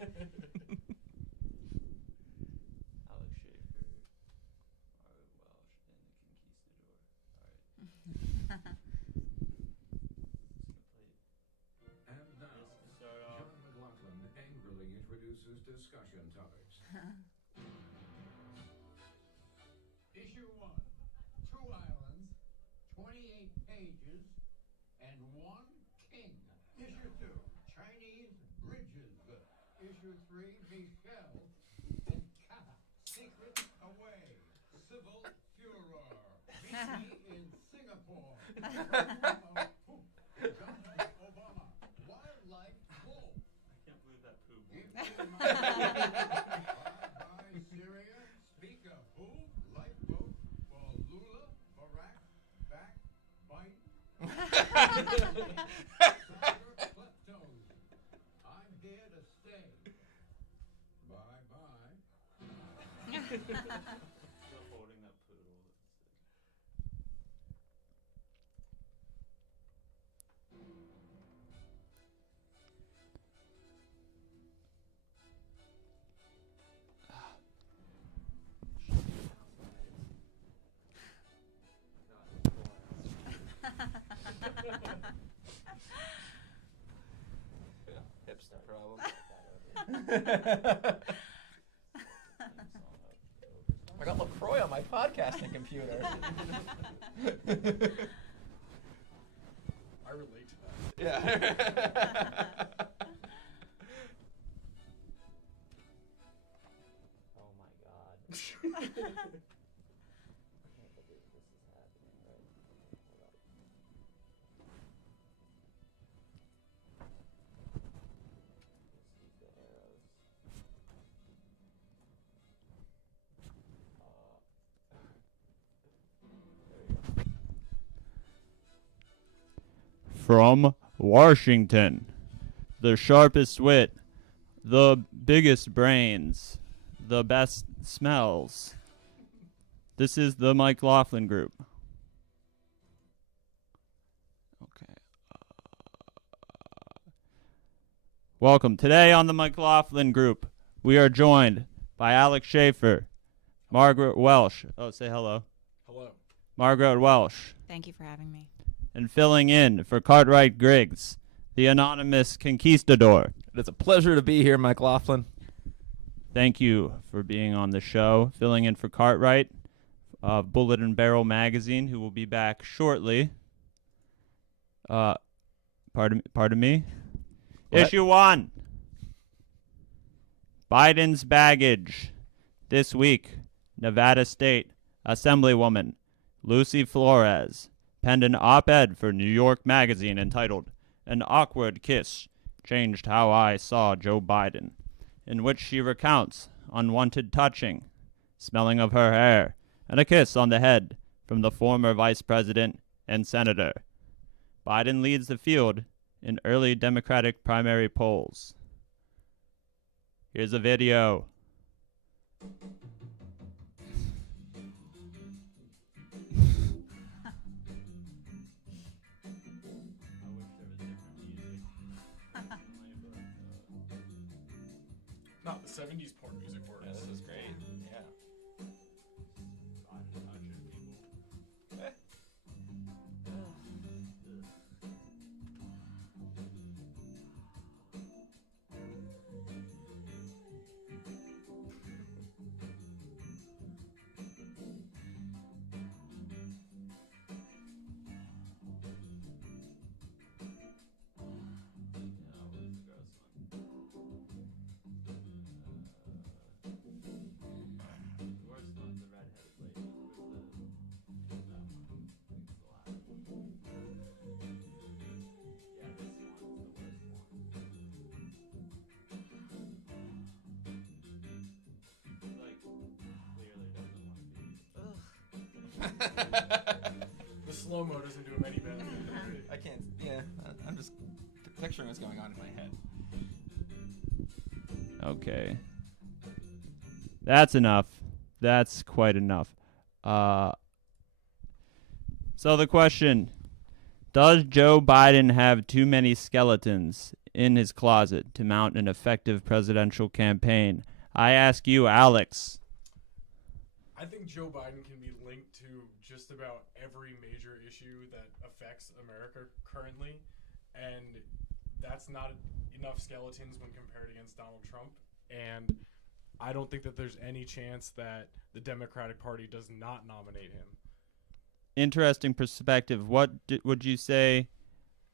Alex Schaffer, Margaret Welsh, and the Conquistador. Alright. And now, John MikeLaughlin angrily introduces discussion topics. Issue 1, 2 islands, 28 pages, and 1 king. Issue 2, Chinese bridges. Issue 3, Michelle and Kata, secret away. Civil furor. Meet me in Singapore. President Obama, wildlife wolf. I can't believe that poop. Bye-bye Syria, speaker who? Lifeboat for Lula, Barack, back, bite. Kleptos. I'm here to stay. Bye-bye. Still holding that poodle. Hipster problem. I got LaCroix on my podcasting computer. I relate to that. Yeah. Oh my god. I can't believe this is happening right now. Hold up. Let's use the arrows. There we go. From Washington, the sharpest wit, the biggest brains, the best smells. This is the MikeLaughlin Group. Okay. Welcome. Today on the MikeLaughlin Group, we are joined by Alex Schaffer, Margaret Welsh. Oh, say hello. Hello. Margaret Welsh. Thank you for having me. And filling in for Cartwright Griggs, the anonymous conquistador. It's a pleasure to be here, MikeLaughlin. Thank you for being on the show. Filling in for Cartwright, Bullet and Barrel magazine, who will be back shortly. Pardon me. What? Issue 1. Biden's baggage. This week, Nevada State Assemblywoman Lucy Flores penned an op-ed for New York Magazine entitled "An Awkward Kiss Changed How I Saw Joe Biden," in which she recounts unwanted touching, smelling of her hair, and a kiss on the head from the former vice president and senator. Biden leads the field in early Democratic primary polls. Here's a video. Not the 70s porn music works. Yeah, this is great. Yeah. The slow-mo doesn't do him any better. I can't, yeah, I'm just picturing what's going on in my head. Okay. That's enough. That's quite enough. So the question, Does Joe Biden have too many skeletons in his closet to mount an effective presidential campaign? I ask you, Alex. I think Joe Biden can be linked to just about every major issue that affects America currently, and that's not enough skeletons when compared against Donald Trump. And I don't think that there's any chance that the Democratic Party does not nominate him. Interesting perspective. What would you say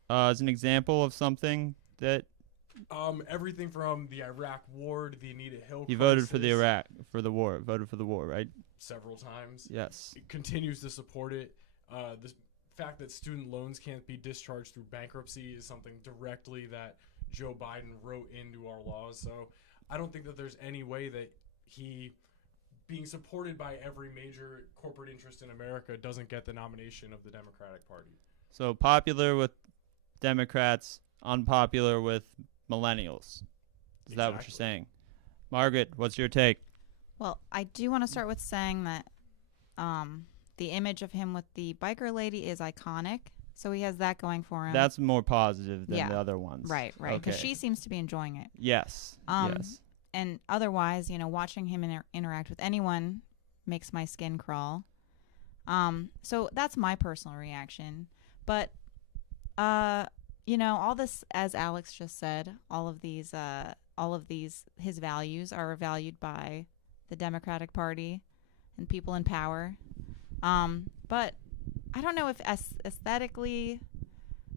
as an example of something that Everything from the Iraq War to the Anita Hill you voted for crisis voted for the war, right? several times. Yes. It continues to support it. The fact that student loans can't be discharged through bankruptcy is something directly that Joe Biden wrote into our laws. So I don't think that there's any way that he, being supported by every major corporate interest in America, doesn't get the nomination of the Democratic Party. So popular with Democrats, unpopular with millennials. Is that what you're Exactly. saying? Margaret, what's your take? Well, I do want to start with saying that the image of him with the biker lady is iconic. So he has that going for him. That's more positive than Yeah. the other ones. right, because Okay. she seems to be enjoying it. Yes. Yes. And otherwise, watching him interact with anyone makes my skin crawl. So that's my personal reaction. But, all this, as Alex just said, all of these, his values are valued by the Democratic Party and people in power. But I don't know if aesthetically,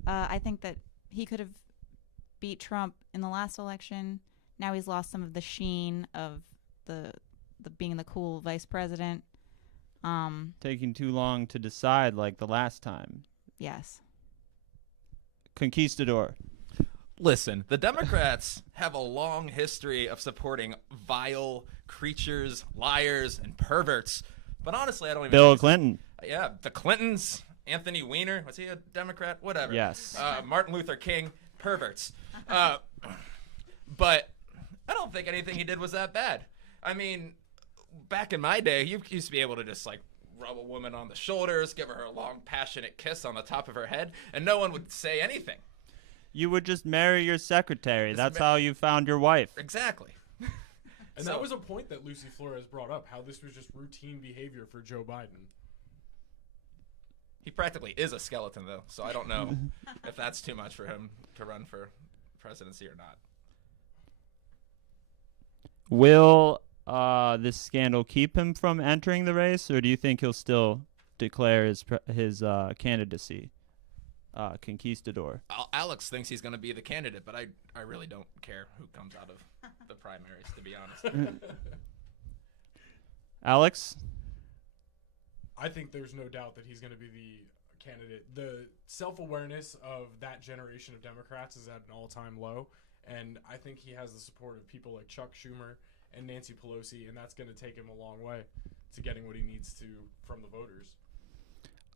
I think that he could have beat Trump in the last election. Now he's lost some of the sheen of the being the cool vice president. Taking too long to decide like the last time. Yes. Conquistador. Listen, the Democrats have a long history of supporting vile creatures, liars, and perverts. But honestly, I don't even Bill think Clinton. Yeah, the Clintons, Anthony Weiner, was he a Democrat? Whatever. Yes. Martin Luther King, perverts. But I don't think anything he did was that bad. I mean, back in my day, you used to be able to just like rub a woman on the shoulders, give her a long, passionate kiss on the top of her head, and no one would say anything. You would just marry your secretary. Just That's how you found your wife. Exactly. And So- that was a point that Lucy Flores brought up, how this was just routine behavior for Joe Biden. He practically is a skeleton, though, so I don't know if that's too much for him to run for presidency or not. Will this scandal keep him from entering the race, or do you think he'll still declare his candidacy? Conquistador. Alex thinks he's going to be the candidate, but I really don't care who comes out of the primaries, to be honest. Alex? I think there's no doubt that he's going to be the candidate. The self-awareness of that generation of Democrats is at an all-time low, and I think he has the support of people like Chuck Schumer and Nancy Pelosi, and that's going to take him a long way to getting what he needs to from the voters.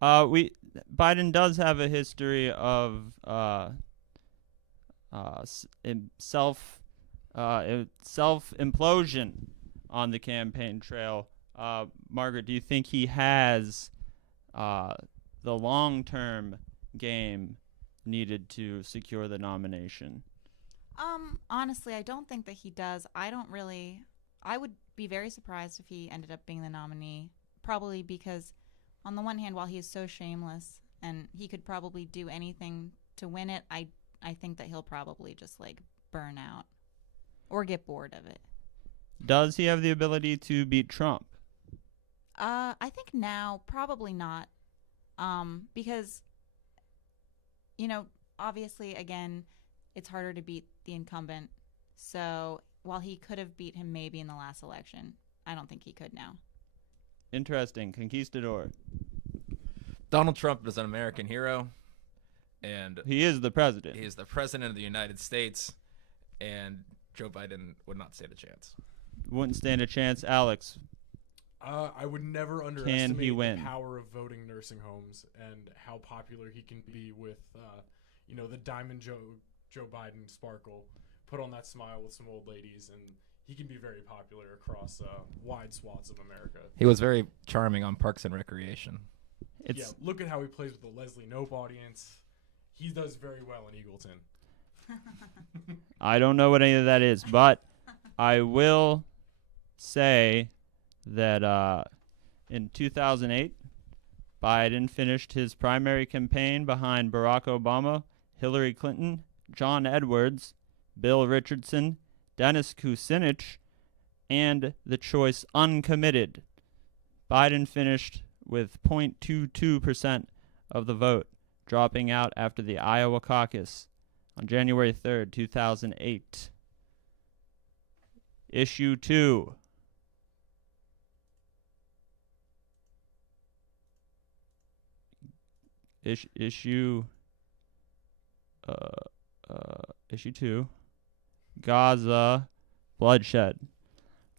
Biden does have a history of self implosion on the campaign trail. Margaret, do you think he has the long-term game needed to secure the nomination? Honestly, I don't think that he does. I would be very surprised if he ended up being the nominee, probably because on the one hand, while he is so shameless and he could probably do anything to win it, I think that he'll probably just like burn out or get bored of it. Does he have the ability to beat Trump? I think now probably not, because obviously again, it's harder to beat the incumbent. So while he could have beat him maybe in the last election, I don't think he could now. Interesting. Conquistador. Donald Trump is an American hero, and He is the president. he is the president of the United States, and Joe Biden would not stand a chance. Wouldn't stand a chance. Alex. I would never he underestimate the win? power of voting nursing homes and how popular he can be with, the Diamond Joe Biden sparkle. Put on that smile with some old ladies, and he can be very popular across wide swaths of America. He was very charming on Parks and Recreation. It's Yeah, look at how he plays with the Leslie Knope audience. he does very well in Eagleton. I don't know what any of that is, but I will say that in 2008, Biden finished his primary campaign behind Barack Obama, Hillary Clinton, John Edwards, Bill Richardson, Dennis Kucinich, and the choice uncommitted. Biden finished with 0.22% of the vote, dropping out after the Iowa caucus on January 3rd, 2008. Issue 2. Issue 2. Gaza Bloodshed.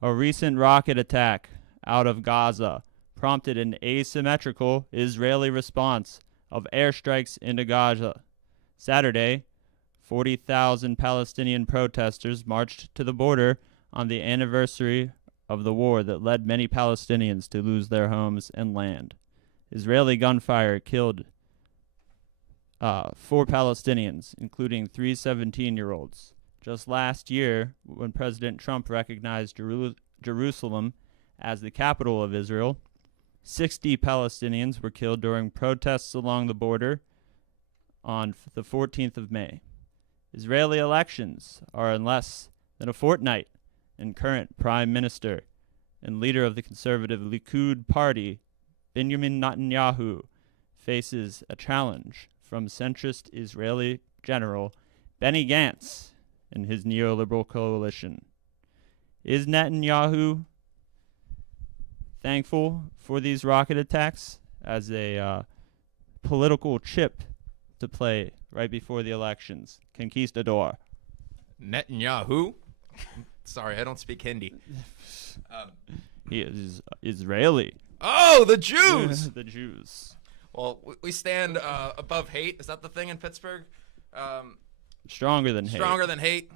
A recent rocket attack out of Gaza prompted an asymmetrical Israeli response of airstrikes into Gaza. Saturday, 40,000 Palestinian protesters marched to the border on the anniversary of the war that led many Palestinians to lose their homes and land. Israeli gunfire killed 4 Palestinians, including 3 17-year-olds. Just last year, when President Trump recognized Jerusalem as the capital of Israel, 60 Palestinians were killed during protests along the border on the 14th of May. Israeli elections are in less than a fortnight, and current Prime Minister and leader of the conservative Likud party, Benjamin Netanyahu, faces a challenge from centrist Israeli General Benny Gantz and his neoliberal coalition. Is Netanyahu thankful for these rocket attacks as a political chip to play right before the elections? Conquistador. Netanyahu? Sorry, I don't speak Hindi. He is Israeli. Oh, the Jews! The Jews. Well, we stand above hate. Is that the thing in Pittsburgh? Stronger than hate. Stronger than hate.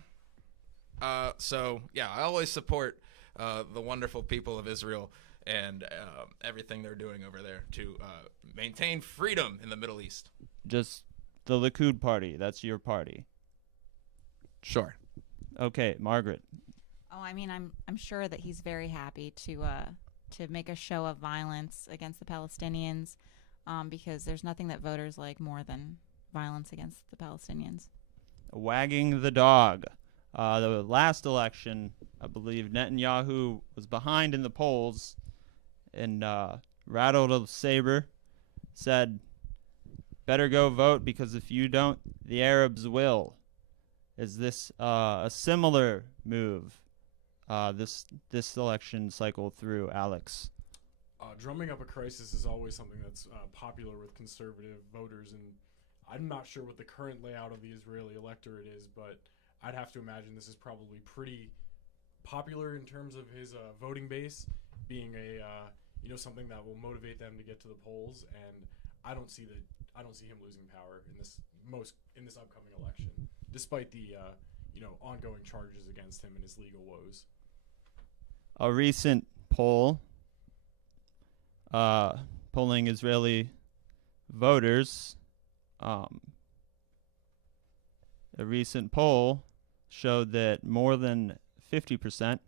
So, yeah, I always support the wonderful people of Israel and everything they're doing over there to maintain freedom in the Middle East. Just the Likud party. That's your party. Sure. Okay, Margaret. Oh, I mean, I'm sure that he's very happy to make a show of violence against the Palestinians, because there's nothing that voters like more than violence against the Palestinians. Wagging the dog. The last election, I believe Netanyahu was behind in the polls and rattled a saber, said, "Better go vote because if you don't, the Arabs will." Is this a similar move this election cycle through, Alex? Drumming up a crisis is always something that's popular with conservative voters, and I'm not sure what the current layout of the Israeli electorate is, but I'd have to imagine this is probably pretty popular in terms of his voting base, being a something that will motivate them to get to the polls. And I don't see him losing power in this upcoming election, despite the ongoing charges against him and his legal woes. A recent poll polling Israeli voters. A recent poll showed that more than 50%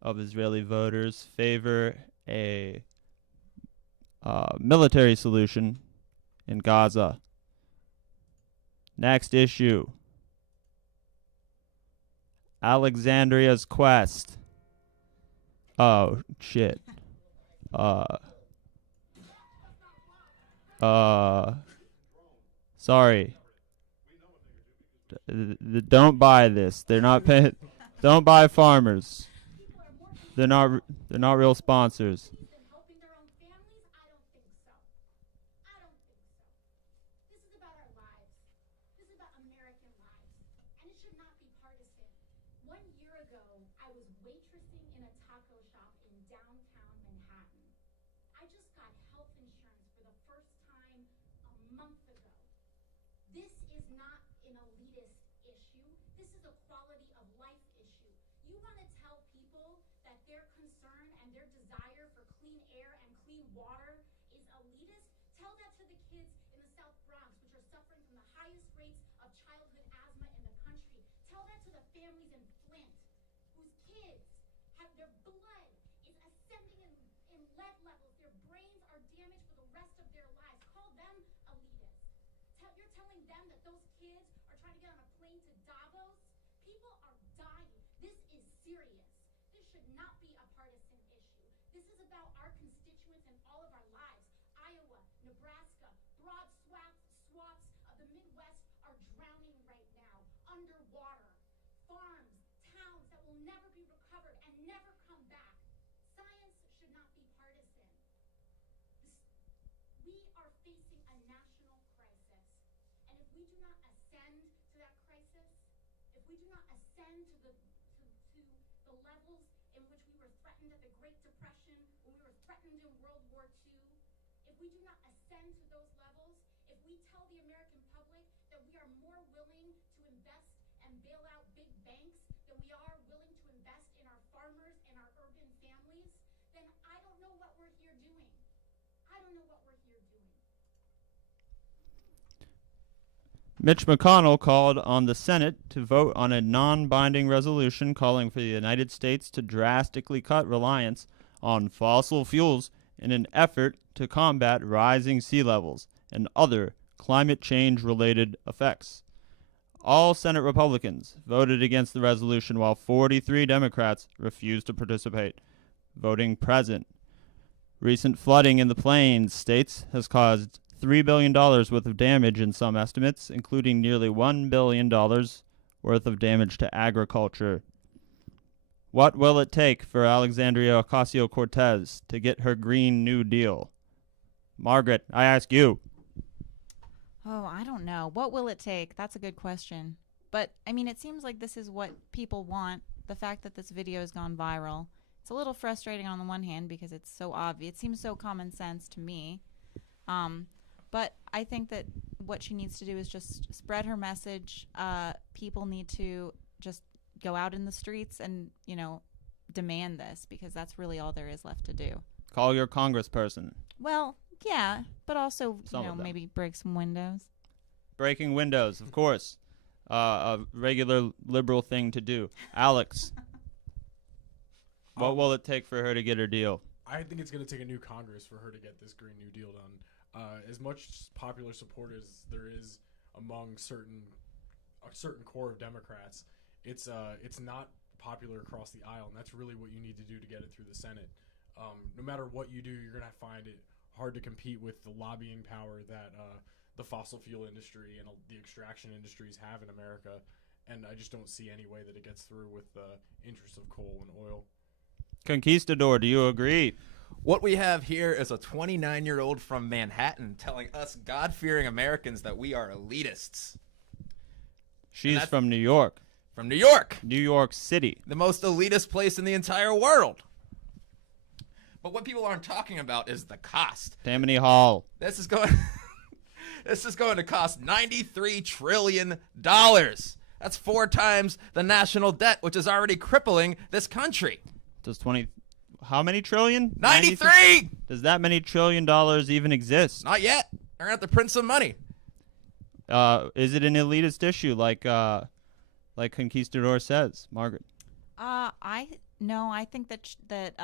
of Israeli voters favor a military solution in Gaza. Next issue. Alexandria's quest. Oh, shit. Sorry. Don't buy this. They're not paying. Don't buy farmers. They're not real sponsors. Helping their own families? I don't think so. I don't think so. This is about our lives. This is about American lives. And it should not be partisan. 1 year ago, I was waitressing in a taco shop in downtown Manhattan. I just got health insurance for the first time a month ago. This is not an elitist issue. This is a quality of life issue. You want to tell people that their concern and their desire for clean air and clean water is elitist? Tell that to the kids in the South Bronx, which are suffering from the families in Flint whose kids have their blood is ascending in lead levels. Their brains are damaged for the rest of their lives. Call them elitist. You're telling them that those kids are trying to get on a plane to Davos? People are dying. This is serious. This should not be a partisan issue. This is about our constituents and all of our lives. Iowa, Nebraska, broad swaths of the Midwest are drowning right now, underwater. Farms, towns that will never be recovered and never come back. Science should not be partisan. We are facing a national crisis. And if we do not ascend to that crisis, if we do not ascend to the levels in which we were threatened at the Great Depression, when we were threatened in World War II, if we do not ascend to those levels, if we tell the American public that we are more willing to invest and bail out big banks than we are willing to invest in our farmers and our urban families, then I don't know what we're here doing. I don't know what we're here doing. Mitch McConnell called on the Senate to vote on a non-binding resolution calling for the United States to drastically cut reliance on fossil fuels in an effort to combat rising sea levels and other climate change-related effects. All Senate Republicans voted against the resolution while 43 Democrats refused to participate, voting present. Recent flooding in the Plains states has caused $3 billion worth of damage in some estimates, including nearly $1 billion worth of damage to agriculture. What will it take for Alexandria Ocasio-Cortez to get her Green New Deal? Margaret, I ask you. Oh, I don't know. What will it take? That's a good question. But, I mean, it seems like this is what people want. The fact that this video has gone viral. It's a little frustrating on the one hand because it's so obvious. It seems so common sense to me. But I think that what she needs to do is just spread her message. People need to just go out in the streets and, demand this because that's really all there is left to do. Call your congressperson. Well, yeah, but also, Some of them. maybe break some windows. Breaking windows, of course. A regular liberal thing to do. Alex, what will it take for her to get her deal? I think it's going to take a new Congress for her to get this Green New Deal done. As much popular support as there is among a certain core of Democrats, it's not popular across the aisle, and that's really what you need to do to get it through the Senate. No matter what you do, you're going to find it hard to compete with the lobbying power that the fossil fuel industry and the extraction industries have in America, and I just don't see any way that it gets through with the interests of coal and oil. Conquistador, do you agree? What we have here is a 29-year-old from Manhattan telling us God-fearing Americans that we are elitists. She's from New York. From New York. New York City. The most elitist place in the entire world. But what people aren't talking about is the cost. Tammany Hall. This is going to cost $93 trillion. That's 4 times the national debt, which is already crippling this country. How many trillion? 93! Does that many $1 trillion even exist? Not yet. They're going to have to print some money. Is it an elitist issue like Conquistador says, Margaret? I think that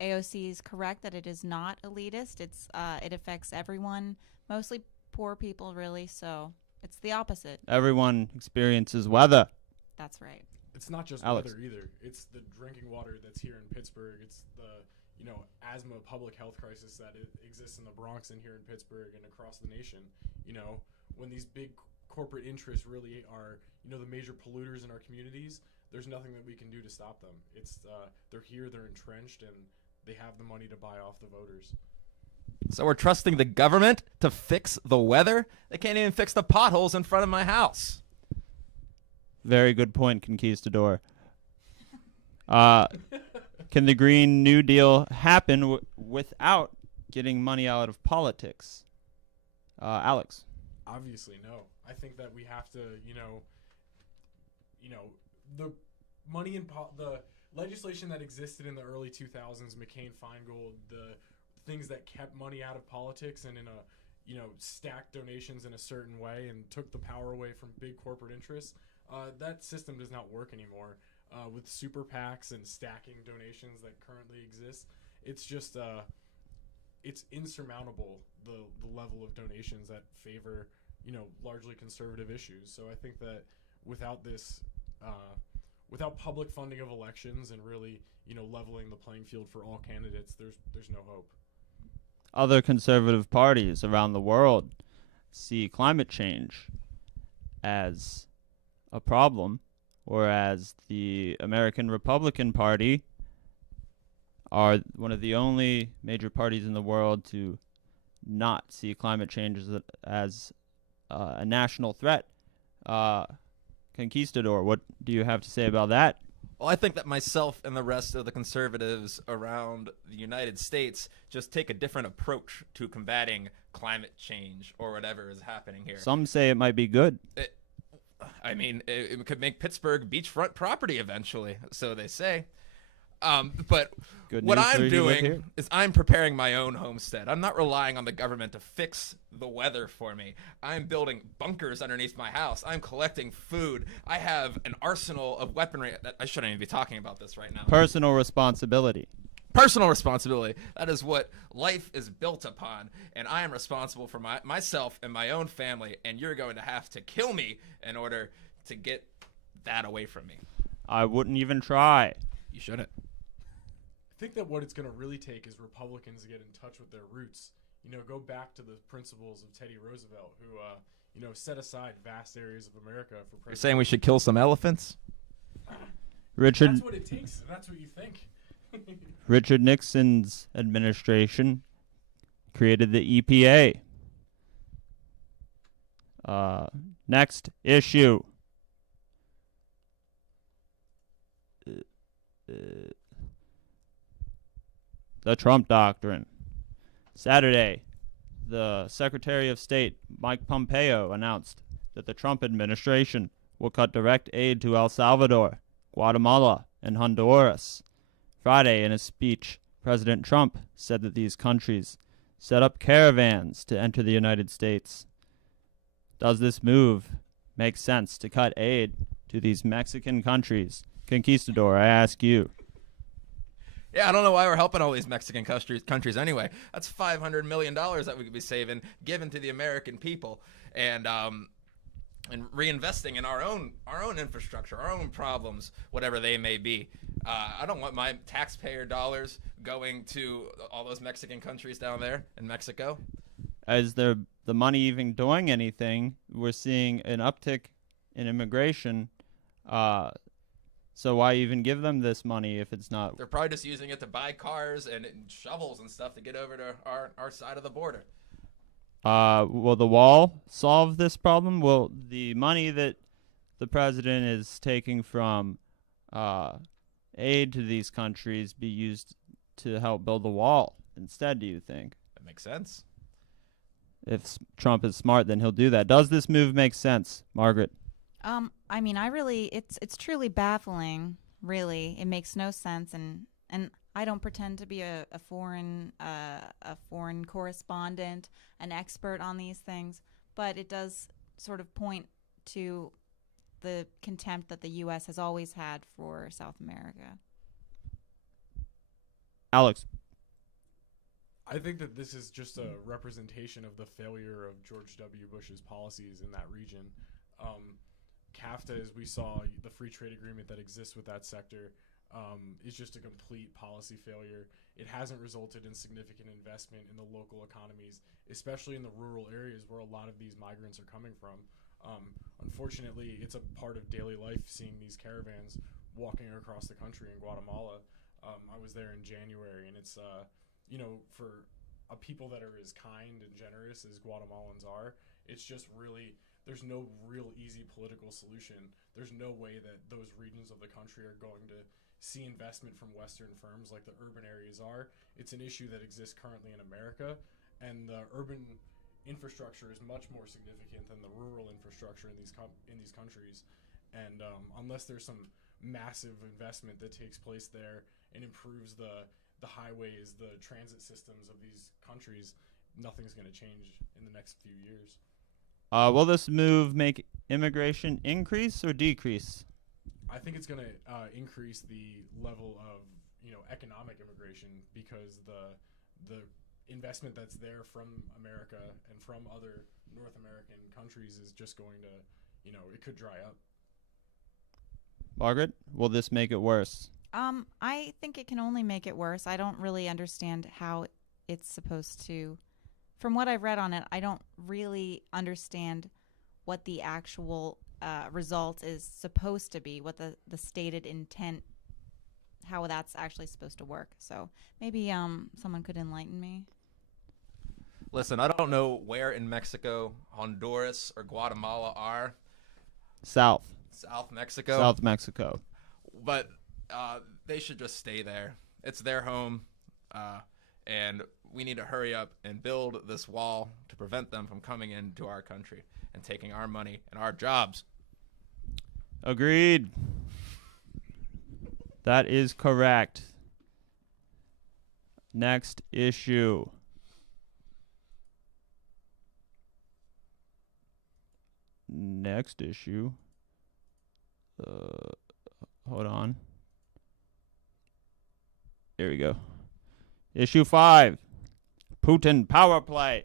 AOC is correct that it is not elitist. It affects everyone, mostly poor people, really. So it's the opposite. Everyone experiences weather. That's right. It's not just Alex. weather either. It's the drinking water that's here in Pittsburgh. It's the asthma public health crisis that exists in the Bronx and here in Pittsburgh and across the nation. When these big corporate interests really are the major polluters in our communities, there's nothing that we can do to stop them. It's they're here, they're entrenched, and they have the money to buy off the voters. So we're trusting the government to fix the weather? They can't even fix the potholes in front of my house. Very good point, Conquistador. Can the Green New Deal happen without getting money out of politics? Alex. Obviously, no. I think that we have to, the money in the legislation that existed in the early 2000s, McCain-Feingold, the things that kept money out of politics and in a, stacked donations in a certain way and took the power away from big corporate interests. That system does not work anymore. With super PACs and stacking donations that currently exist, it's just it's insurmountable, the level of donations that favor largely conservative issues. So I think that without this without public funding of elections and really leveling the playing field for all candidates, there's no hope. Other conservative parties around the world see climate change as a problem, whereas the American Republican Party are one of the only major parties in the world to not see climate change as a national threat. Conquistador, what do you have to say about that? Well, I think that myself and the rest of the conservatives around the United States just take a different approach to combating climate change or whatever is happening here. Some say it might be good. It could make Pittsburgh beachfront property eventually, so they say. But Good what news for I'm you to live doing here. is I'm preparing my own homestead. I'm not relying on the government to fix the weather for me. I'm building bunkers underneath my house. I'm collecting food. I have an arsenal of weaponry. I shouldn't even be talking about this right now. Personal responsibility. Personal responsibility. That is what life is built upon. And I am responsible for myself and my own family. And you're going to have to kill me in order to get that away from me. I wouldn't even try. You shouldn't. I think that what it's going to really take is Republicans to get in touch with their roots. Go back to the principles of Teddy Roosevelt, who, set aside vast areas of America for president. You're saying we should kill some elephants? Richard That's what it takes. That's what you think. Richard Nixon's administration created the EPA. Next issue. The Trump Doctrine. Saturday, the Secretary of State, Mike Pompeo, announced that the Trump administration will cut direct aid to El Salvador, Guatemala, and Honduras. Friday, in a speech, President Trump said that these countries set up caravans to enter the United States. Does this move make sense to cut aid to these Mexican countries? Conquistador, I ask you. Yeah, I don't know why we're helping all these Mexican countries anyway. That's $500 million that we could be saving, given to the American people, and reinvesting in our own infrastructure, our own problems, whatever they may be. I don't want my taxpayer dollars going to all those Mexican countries down there in Mexico. Is the money even doing anything? We're seeing an uptick in immigration. So why even give them this money if it's not? They're probably just using it to buy cars and shovels and stuff to get over to our side of the border. Will the wall solve this problem? Will the money that the president is taking from aid to these countries be used to help build the wall instead, do you think? That makes sense. If Trump is smart, then he'll do that. Does this move make sense, Margaret? It's truly baffling. Really, it makes no sense, and I don't pretend to be a foreign correspondent, an expert on these things, but it does sort of point to the contempt that the U.S. has always had for South America. Alex. I think that this is just a representation of the failure of George W. Bush's policies in that region. CAFTA, as we saw, the free trade agreement that exists with that sector, is just a complete policy failure. It hasn't resulted in significant investment in the local economies, especially in the rural areas where a lot of these migrants are coming from. Unfortunately, it's a part of daily life seeing these caravans walking across the country in Guatemala. I was there in January, and it's, for a people that are as kind and generous as Guatemalans are, it's just really... There's no real easy political solution. There's no way that those regions of the country are going to see investment from Western firms like the urban areas are. It's an issue that exists currently in America, and the urban infrastructure is much more significant than the rural infrastructure in these countries. And unless there's some massive investment that takes place there and improves the highways, the transit systems of these countries, nothing's going to change in the next few years. Will this move make immigration increase or decrease? I think it's going to increase the level of economic immigration because the investment that's there from America and from other North American countries is just going to it could dry up. Margaret, will this make it worse? I think it can only make it worse. I don't really understand how it's supposed to. From what I've read on it, I don't really understand what the actual result is supposed to be, what the stated intent, how that's actually supposed to work. So maybe someone could enlighten me. Listen, I don't know where in Mexico, Honduras, or Guatemala are. South Mexico. South Mexico. But they should just stay there. It's their home, and we need to hurry up and build this wall to prevent them from coming into our country and taking our money and our jobs. Agreed. That is correct. Next issue. Hold on. Here we go. Issue 5. Putin power play.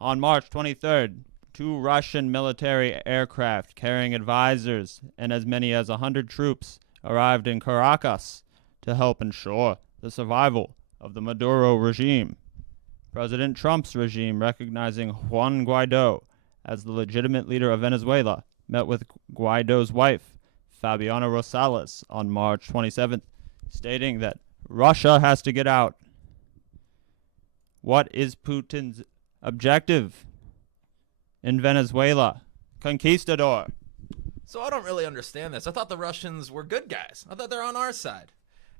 On March 23rd, 2 Russian military aircraft carrying advisors and as many as 100 troops arrived in Caracas to help ensure the survival of the Maduro regime. President Trump's regime, recognizing Juan Guaido as the legitimate leader of Venezuela, met with Guaido's wife, Fabiana Rosales, on March 27th, stating that Russia has to get out. What is Putin's objective in Venezuela? Conquistador. So I don't really understand this. I thought the Russians were good guys. I thought they're on our side.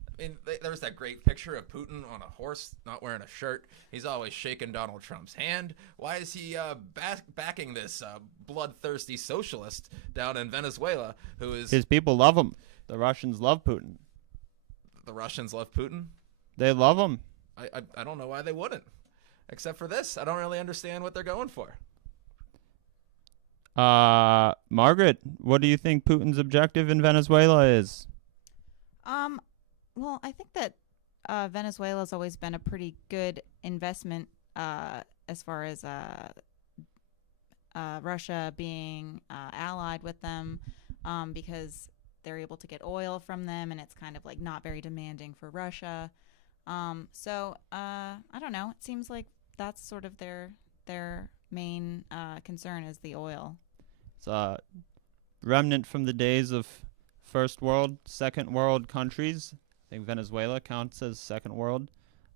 I mean, there was that great picture of Putin on a horse, not wearing a shirt. He's always shaking Donald Trump's hand. Why is he backing this bloodthirsty socialist down in Venezuela who is... His people love him. The Russians love Putin. The Russians love Putin? They love him. I don't know why they wouldn't. Except for this. I don't really understand what they're going for. Margaret, what do you think Putin's objective in Venezuela is? Well, I think that Venezuela's always been a pretty good investment as far as Russia being allied with them because they're able to get oil from them, and it's kind of like not very demanding for Russia. So I don't know. It seems like that's sort of their main concern is the oil. It's a remnant from the days of first world, second world countries. I think Venezuela counts as second world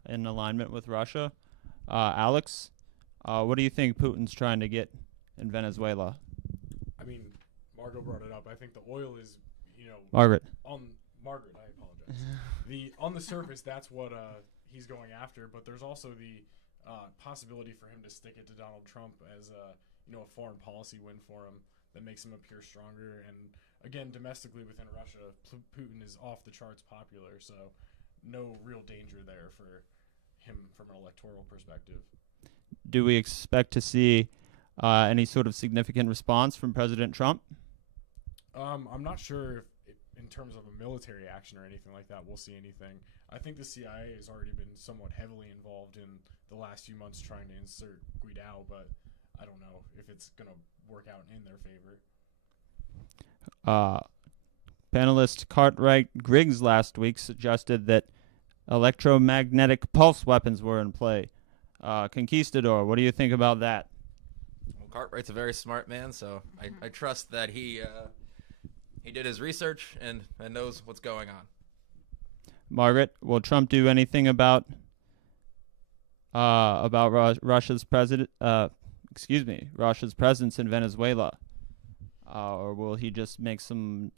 in alignment with Russia. Alex, what do you think Putin's trying to get in Venezuela? I mean, Margot brought it up. I think the oil is, Margaret. Margaret, I apologize. On the surface, that's what he's going after, but there's also the possibility for him to stick it to Donald Trump as a foreign policy win for him that makes him appear stronger. And again, domestically within Russia, Putin is off the charts popular, so no real danger there for him from an electoral perspective. Do we expect to see any sort of significant response from President Trump? I'm not sure if in terms of a military action or anything like that, we'll see anything. I think the CIA has already been somewhat heavily involved in the last few months trying to insert Guaido, but I don't know if it's going to work out in their favor. Panelist Cartwright Griggs last week suggested that electromagnetic pulse weapons were in play. Conquistador, what do you think about that? Well, Cartwright's a very smart man, so I trust that he did his research and knows what's going on. Margaret, will Trump do anything about Russia's Russia's presence in Venezuela, or will he just make some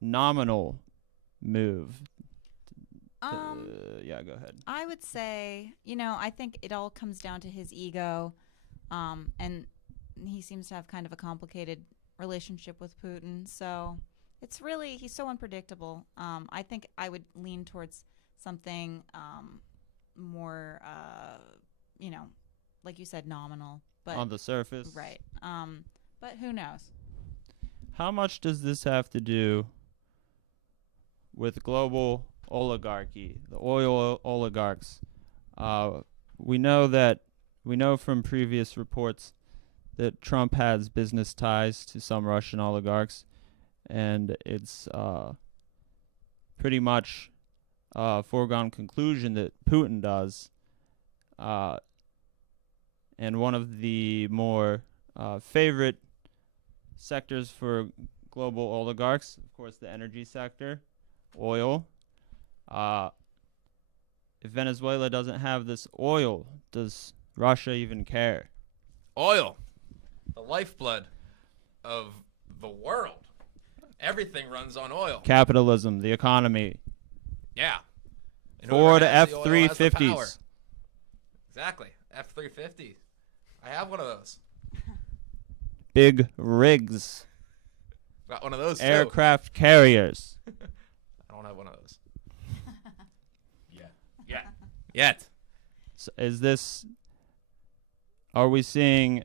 nominal move? Yeah, go ahead. I would say, I think it all comes down to his ego, and he seems to have kind of a complicated relationship with Putin. So he's so unpredictable. I think I would lean towards something more, like you said, nominal. but on the surface. right. But who knows? How much does this have to do with global oligarchy, the oil oligarchs? We know from previous reports that Trump has business ties to some Russian oligarchs, and it's pretty much a foregone conclusion that Putin does. And one of the more favorite sectors for global oligarchs, of course, the energy sector, oil. If Venezuela doesn't have this oil, does Russia even care? Oil, the lifeblood of the world. Everything runs on oil. Capitalism, the economy. Yeah. And Ford whoever has the oil has the power. F-350s. Exactly. F-350. I have one of those. Big rigs. Got one of those too. Aircraft carriers. I don't have one of those. Yeah. Yet. So are we seeing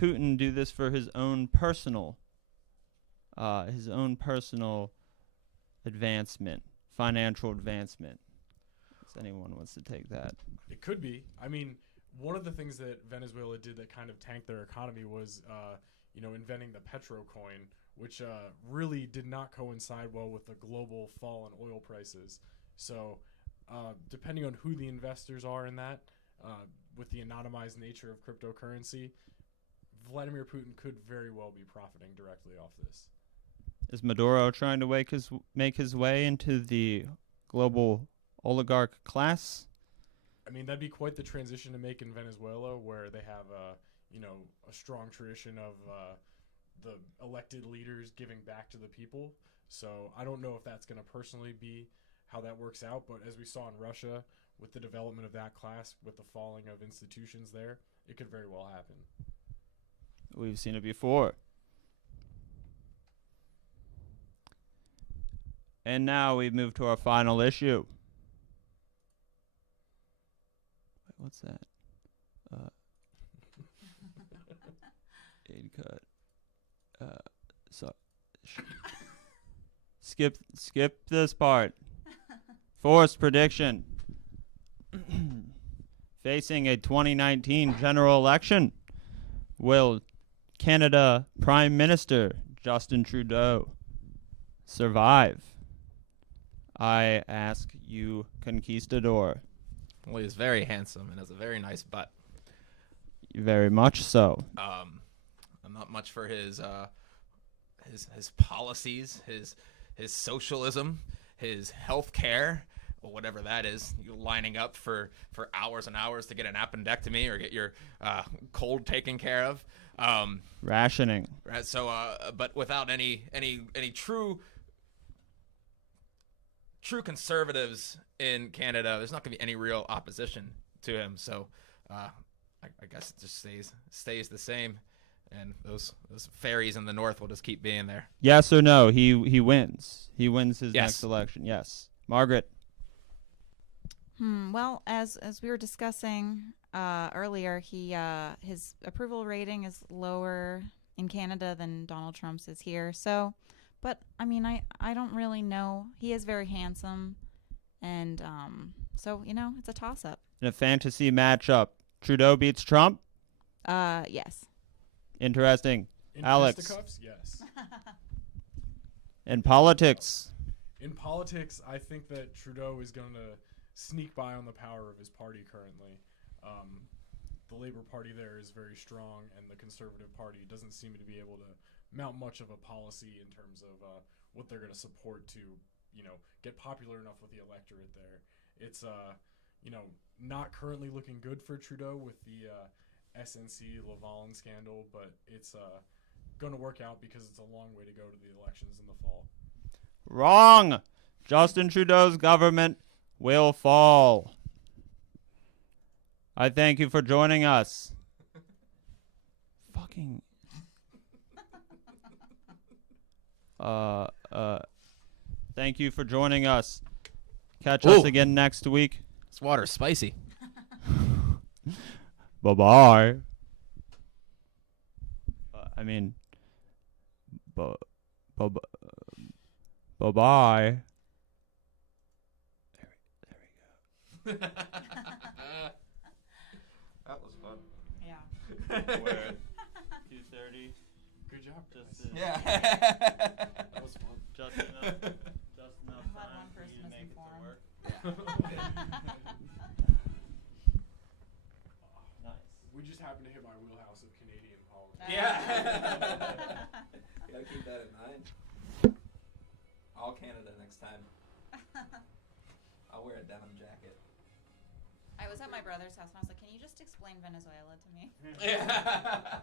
Putin do this for his own personal advancement, financial advancement? If anyone wants to take that. It could be. I mean, one of the things that Venezuela did that kind of tanked their economy was, inventing the petro coin, which really did not coincide well with the global fall in oil prices. So, depending on who the investors are in that, with the anonymized nature of cryptocurrency, Vladimir Putin could very well be profiting directly off this. Is Maduro trying to make his way into the global oligarch class? I mean, that'd be quite the transition to make in Venezuela, where they have a strong tradition of the elected leaders giving back to the people. So I don't know if that's going to personally be how that works out, but as we saw in Russia with the development of that class, with the falling of institutions there, it could very well happen. We've seen it before. And now we move to our final issue. Wait, what's that? Aid cut. Skip this part. Forced prediction. Facing a 2019 general election, will Canada Prime Minister Justin Trudeau survive? I ask you, Conquistador. Well, he's very handsome and has a very nice butt. Very much so. I'm not much for his policies, his socialism, his health care, or whatever that is. You lining up for hours and hours to get an appendectomy or get your cold taken care of. Rationing. Right. So, but without any true conservatives in Canada, there's not going to be any real opposition to him. So, I guess it just stays the same, and those fairies in the north will just keep being there. Yes or no? He wins. He wins his Yes. next election. Yes. Margaret. Well, as we were discussing earlier, his approval rating is lower in Canada than Donald Trump's is here. So, but I mean, I don't really know. He is very handsome, and so it's a toss up. In a fantasy matchup, Trudeau beats Trump. Yes. Interesting. In Alex. fisticuffs, yes. In politics. In politics, I think that Trudeau is going to sneak by on the power of his party currently. The Labour Party there is very strong, and the Conservative Party doesn't seem to be able to mount much of a policy in terms of what they're going to support to, get popular enough with the electorate there. It's, not currently looking good for Trudeau with the SNC Lavalin scandal, but it's going to work out because it's a long way to go to the elections in the fall. Wrong. Justin Trudeau's government will fall. I thank you for joining us. Fucking. Thank you for joining us. Catch us Ooh. again next week. This water's spicy. Bye-bye. I mean, bye-bye. Bye-bye. That was fun. Yeah. We're at 2:30. Good job. Just guys. Yeah. That was fun. Just enough I'm glad time one for you person to is make it to informed. work. Nice. We just happened to hit my wheelhouse of Canadian politics. Yeah. You gotta keep that in mind. All Canada next time. I'll wear a denim jacket. I was at my brother's house and I was like, "Can you just explain Venezuela to me?" Yeah.